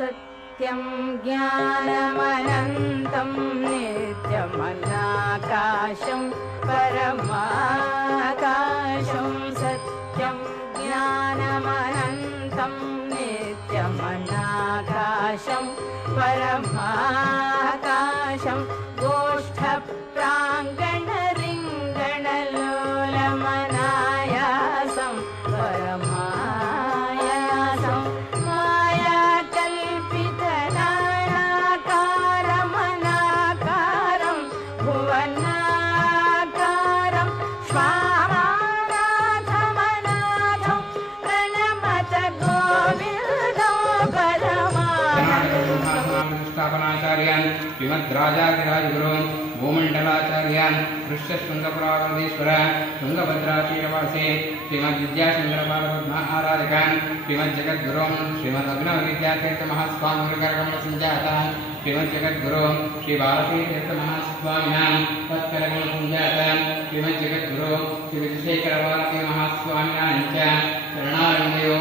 सत्यं ज्ञानमनन्तं नित्यमनाकाशं परमाकाशं सत्यं ज्ञानमनन्तं नित्यमनाकाशं परमाकाशं स्थापनाचार्यान् श्रीमद्राजाधिराजगुरून् भूमण्डलाचार्यान् ऋष्यशृङ्गपुरावृधीश्वर तुङ्गभद्रातीरवासे श्रीमद्विद्याशङ्करपालपद्मा आराधकान् श्रीमज्जगद्गुरुं श्रीमदग्नविद्यातीर्थमहास्वामिकरकमलसञ्जातान् श्रीमज्जगद्गुरुं श्रीबालतीर्थमहास्वामिनां तत्करकमलसञ्जातान् श्रीमज्जगद्गुरु श्रीविजयशेखरभारतीमहास्वामिनां च शरणारण्योः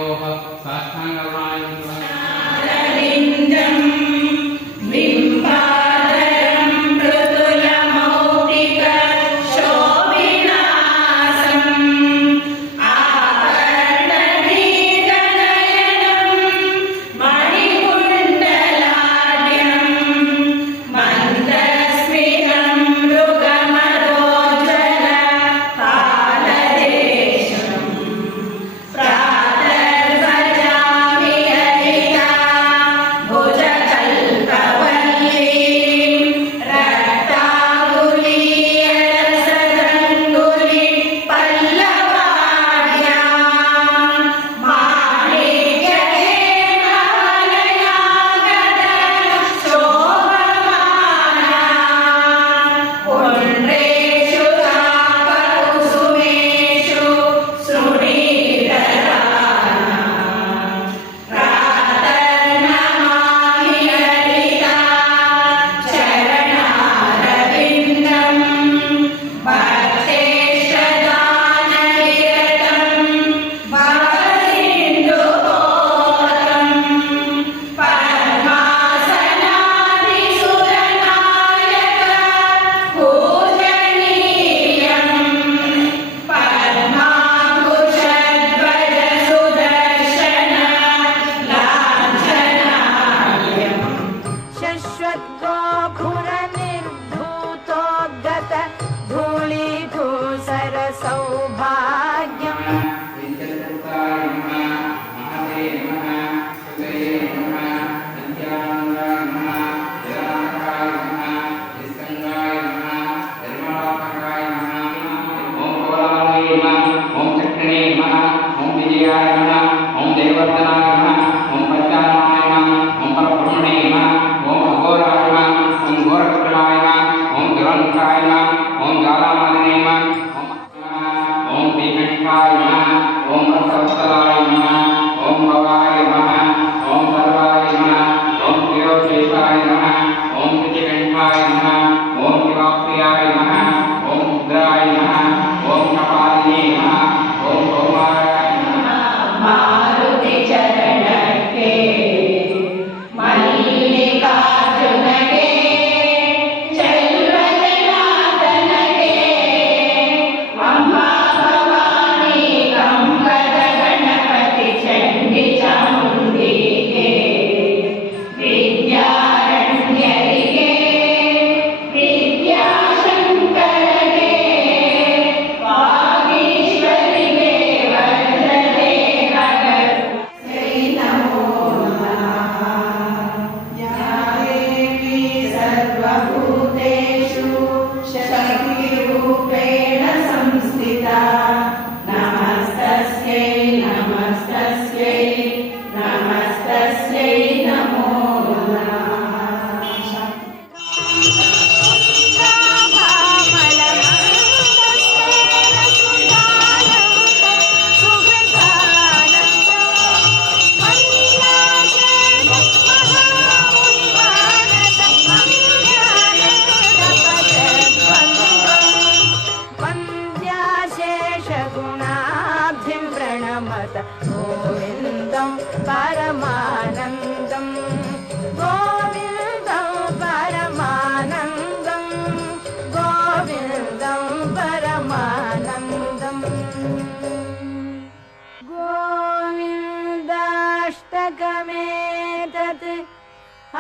శ్రీ నమ ఓం విజయాయ నమ ఓం దేవర్ధనాయ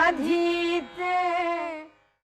राधे